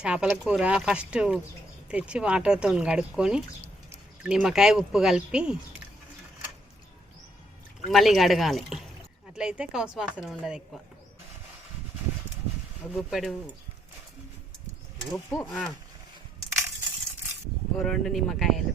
చేపల కూర ఫస్ట్ తెచ్చి వాటర్తో కడుక్కొని నిమ్మకాయ ఉప్పు కలిపి మళ్ళీ కడగాలి. అట్లయితే కౌసువాసన ఉండదు ఎక్కువ. గుప్పెడు ఉప్పు ఓ రెండు నిమ్మకాయలు.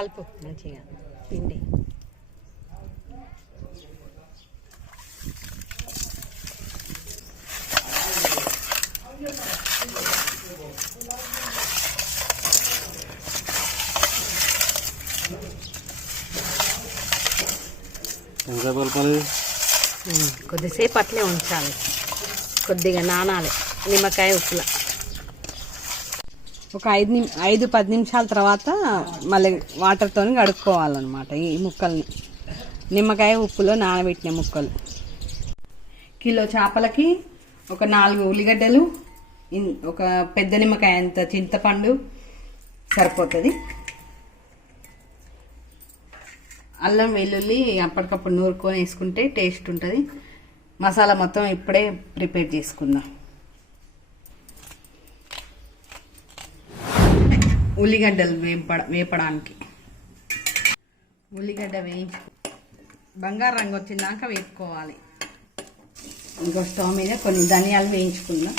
కలుపు. మంచిగా. పిండి. కొద్దిసేపు అట్లే ఉంచాలి. కొద్దిగా నానాలి. నిమ్మకాయ ఉప్పుల. ఒక ఐదు నిమి ఐదు పది నిమిషాల తర్వాత మళ్ళీ వాటర్తో కడుక్కోవాలన్నమాట ఈ ముక్కల్ని. నిమ్మకాయ ఉప్పులో నానబెట్టిన ముక్కలు. కిలో చేపలకి ఒక నాలుగు ఉల్లిగడ్డలు ఒక పెద్ద నిమ్మకాయ అంత చింతపండు సరిపోతుంది. అల్లం వెల్లుల్లి అప్పటికప్పుడు నూరుకొని వేసుకుంటే టేస్ట్ ఉంటుంది. మసాలా మొత్తం ఇప్పుడే ప్రిపేర్ చేసుకుందాం. ఉల్లిగడ్డలు వేపడ వేపడానికి. ఉల్లిగడ్డ వేయించు. బంగారు రంగు వచ్చిందాక వేపుకోవాలి. ఇంకో స్టవ్ మీద కొన్ని ధనియాలు వేయించుకుందాం.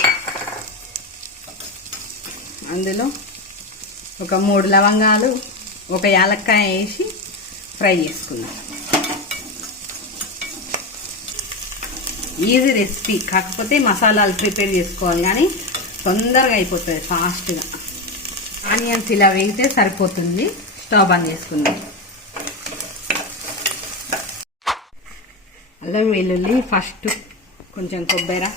అందులో ఒక మూడు లవంగాలు ఒక యాలక్కాయ వేసి ఫ్రై చేసుకుందాం. Easy recipe. కాకపోతే మసాలాలు ప్రిపేర్ చేసుకోవాలి కానీ తొందరగా అయిపోతుంది ఫాస్ట్గా. ఆనియన్స్ ఇలా వేగితే సరిపోతుంది. స్టవ్ ఆన్ చేసుకుందాం. అల్లం వెల్లుల్లి ఫస్ట్ కొంచెం కొబ్బరి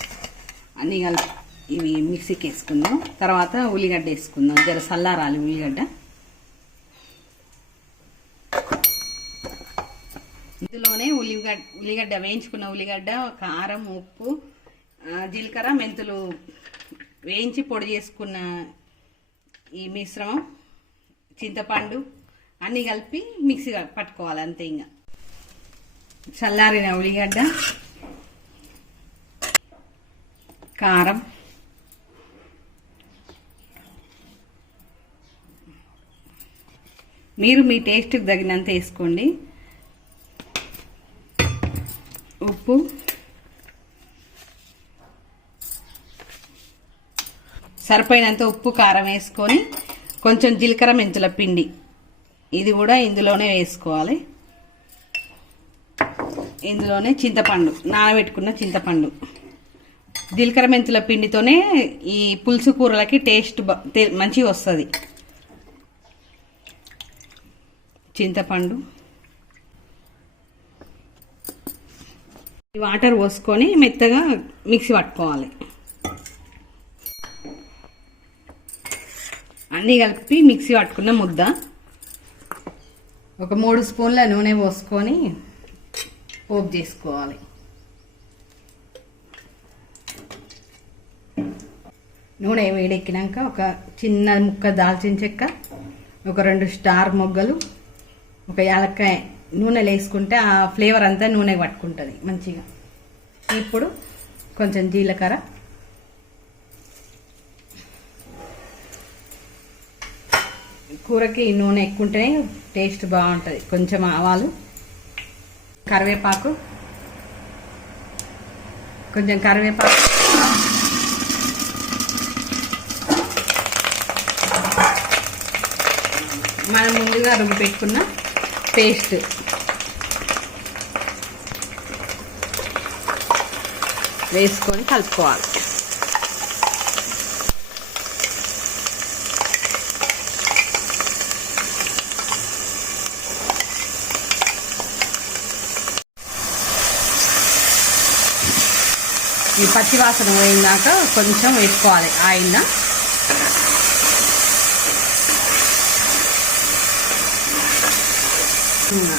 అన్నీ కలిపి ఇవి మిక్సీకి వేసుకుందాం. తర్వాత ఉల్లిగడ్డ వేసుకుందాం. జర సల్లారాలి ఉల్లిగడ్డ. ఇందులోనే ఉల్లిగడ్డ ఉల్లిగడ్డ వేయించుకున్న ఉల్లిగడ్డ కారం ఉప్పు జీలకర్ర మెంతులు వేయించి పొడి చేసుకున్న ఈ మిశ్రమం చింతపండు అన్నీ కలిపి మిక్సీ పట్టుకోవాలి అంతే ఇంకా చల్లారిన ఉల్లిగడ్డ కారం మీరు మీ టేస్ట్కి తగినంత వేసుకోండి. ఉప్పు సరిపోయినంత ఉప్పు కారం వేసుకొని కొంచెం జీలకర్ర మెంతుల పిండి. ఇది కూడా ఇందులోనే వేసుకోవాలి. ఇందులోనే చింతపండు నానబెట్టుకున్న చింతపండు. జీలకర్ర మెంతుల పిండితోనే ఈ పులుసు కూరలకి టేస్ట్ మంచిగా వస్తుంది. చింతపండు. ఈ వాటర్ పోసుకొని మెత్తగా మిక్సీ పట్టుకోవాలి. అన్నీ కలిపి మిక్సీ పట్టుకున్న ముద్ద. ఒక మూడు స్పూన్ల నూనె పోసుకొని పోపు చేసుకోవాలి నూనె వేడెక్కినాక ఒక చిన్న ముక్క దాల్చిన చెక్క ఒక రెండు స్టార్ మొగ్గలు ఒక యాలక్కాయ నూనెలో వేసుకుంటే ఆ ఫ్లేవర్ అంతా నూనె పట్టుకుంటుంది మంచిగా. ఇప్పుడు కొంచెం జీలకర్ర కూరకి నూనె ఎక్కువ ఉంటేనే టేస్ట్ బాగుంటుంది. కొంచెం ఆవాలు కరివేపాకు కొంచెం కరివేపాకు. మనం ముందుగా రుబ్బి పెట్టుకున్న పేస్ట్. వేసుకొని కలుపుకోవాలి. ఈ పచ్చి వాసన పోయినాక కొంచెం వేసుకోవాలి ఆయిల్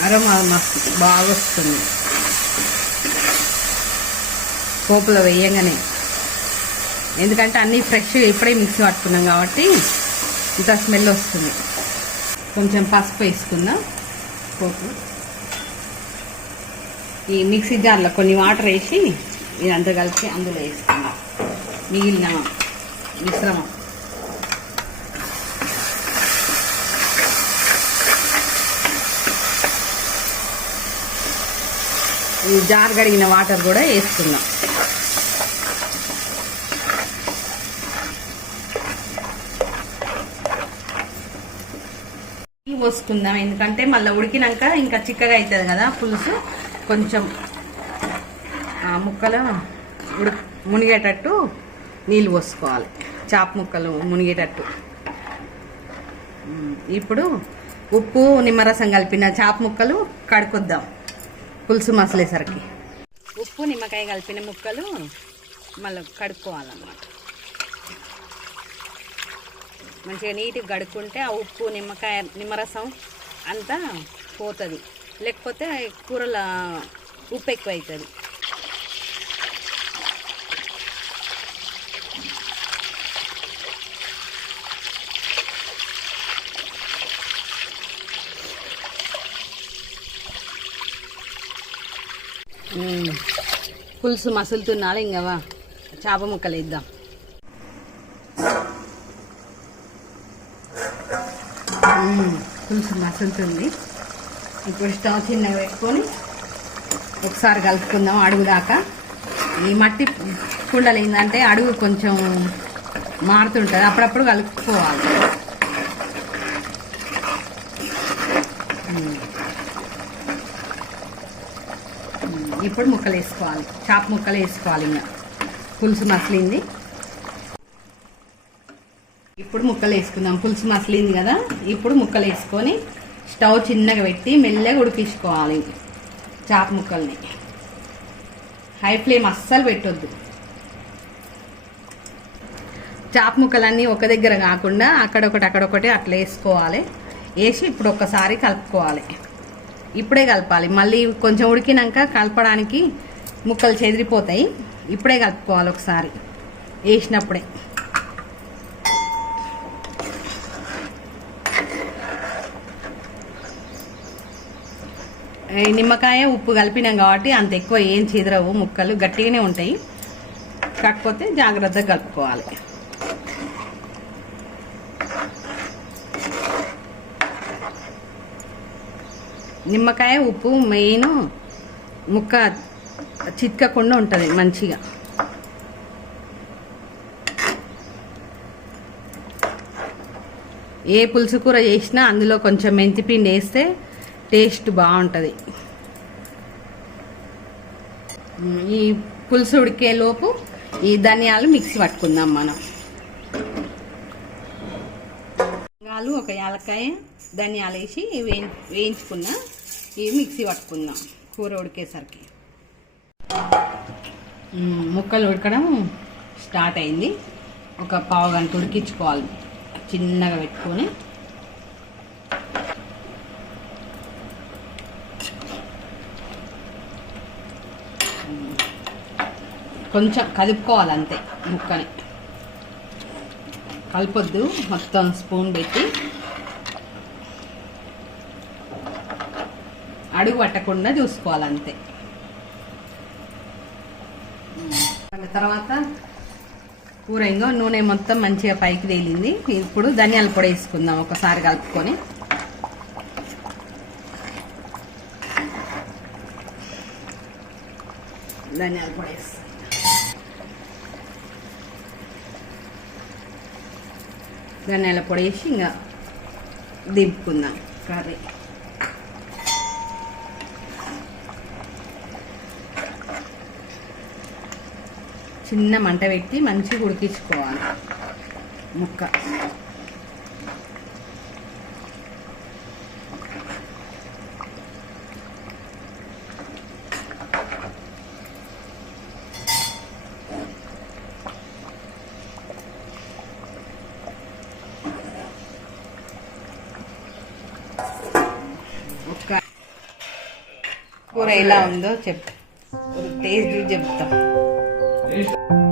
అరమ మస్తు బాగా వస్తుంది. పోపులో వేయంగానే. ఎందుకంటే అన్నీ ఫ్రెష్గా ఇప్పుడే మిక్సీ పట్టుకున్నాం కాబట్టి ఇంత స్మెల్ వస్తుంది. కొంచెం పసుపు వేసుకుందాం. పోపు. ఈ మిక్సీ జార్లో కొన్ని వాటర్ వేసి ఇదంతా కలిపి అందులో వేసుకుందాం మిగిలిన మిశ్రమం. ఈ జార్ కడిగిన వాటర్ కూడా వేసుకుందాం పోసుకుందాం ఎందుకంటే మళ్ళీ ఉడికినాక ఇంకా చిక్కగా అవుతుంది కదా పులుసు. కొంచెం ముక్కలు ఉడి మునిగేటట్టు నీళ్ళు పోసుకోవాలి. చాప ముక్కలు మునిగేటట్టు. ఇప్పుడు ఉప్పు నిమ్మరసం కలిపిన చాప ముక్కలు కడుకొద్దాం పులుసు మసలేసరికి. ఉప్పు నిమ్మకాయ కలిపిన ముక్కలు మళ్ళీ కడుక్కోవాలన్నమాట. మంచిగా నీట్గా కడుక్కుంటే ఆ ఉప్పు నిమ్మకాయ నిమ్మరసం అంతా పోతుంది. లేకపోతే కూరల ఉప్పు ఎక్కువ అవుతుంది పులుసు మసులుతున్నారు ఇంకవా చేప ముక్కలు వేద్దాం. పులుసు మసులుతుంది. ఇప్పుడు స్టవ్ చిన్నగా పెట్టుకొని ఒకసారి కలుపుకుందాం అడుగు దాకా. ఈ మట్టి కుండలు ఏంటంటే అడుగు కొంచెం మారుతుంటుంది అప్పుడప్పుడు కలుపుకోవాలి. ఇప్పుడు ముక్కలు వేసుకోవాలి. చాప ముక్కలు వేసుకోవాలి ఇంకా. పులుసు మసలింది. ఇప్పుడు ముక్కలు వేసుకుందాం. పులుసు మసలింది కదా? ఇప్పుడు ముక్కలు వేసుకొని స్టవ్ చిన్నగా పెట్టి మెల్లగా ఉడికించుకోవాలి. చాప ముక్కల్ని. హై ఫ్లేమ్ అస్సలు పెట్టొద్దు. చాప ముక్కలన్నీ ఒక దగ్గర కాకుండా అక్కడొకటి అక్కడొకటి అట్లా వేసుకోవాలి. వేసి ఇప్పుడు ఒక్కసారి కలుపుకోవాలి. ఇప్పుడే కలపాలి. మళ్ళీ కొంచెం ఉడికినాక కలపడానికి ముక్కలు చెదిరిపోతాయి. ఇప్పుడే కలుపుకోవాలి ఒకసారి. వేసినప్పుడే. నిమ్మకాయ ఉప్పు కలిపినాం కాబట్టి అంత ఎక్కువ ఏం చెదరవు. ముక్కలు గట్టిగానే ఉంటాయి. కాకపోతే జాగ్రత్తగా కలుపుకోవాలి. నిమ్మకాయ ఉప్పు మెయిన్ ముక్క చిత్కకుండా ఉంటుంది మంచిగా. ఏ పులుసు కూర చేసినా అందులో కొంచెం మెంతిపిండి వేస్తే టేస్ట్ బాగుంటుంది. ఈ పులుసు ఉడికే లోపు ఈ ధనియాలు మిక్సీ పట్టుకుందాం మనం. ఒక యాలక్కాయ ధనియాలు వేసి వేయించుకున్నా. ఇవి మిక్సీ పట్టుకుందాం కూర ఉడికేసరికి. ముక్కలు ఉడకడం స్టార్ట్ అయింది. ఒక పావు గంట ఉడికించుకోవాలి. చిన్నగా పెట్టుకొని. కొంచెం కదుపుకోవాలి అంతే ముక్కని. కలపొద్దు మొత్తం స్పూన్ పెట్టి. అడుగు పట్టకుండా చూసుకోవాలి అంతే దాని తర్వాత కూర ఇంకా నూనె మొత్తం మంచిగా పైకి తేలింది. ఇప్పుడు ధనియాల పొడి వేసుకుందాం ఒకసారి కలుపుకొని. ధనియాల పొడి వేస్తాం ధనియాల పొడి వేసి ఇంకా దింపుకుందాం కర్రీ. చిన్న మంట పెట్టి మంచిగా ఉడికించుకోవాలి. ముక్క. కూర ఎలా ఉందో చెప్. టేస్ట్ చూసి చెప్తాం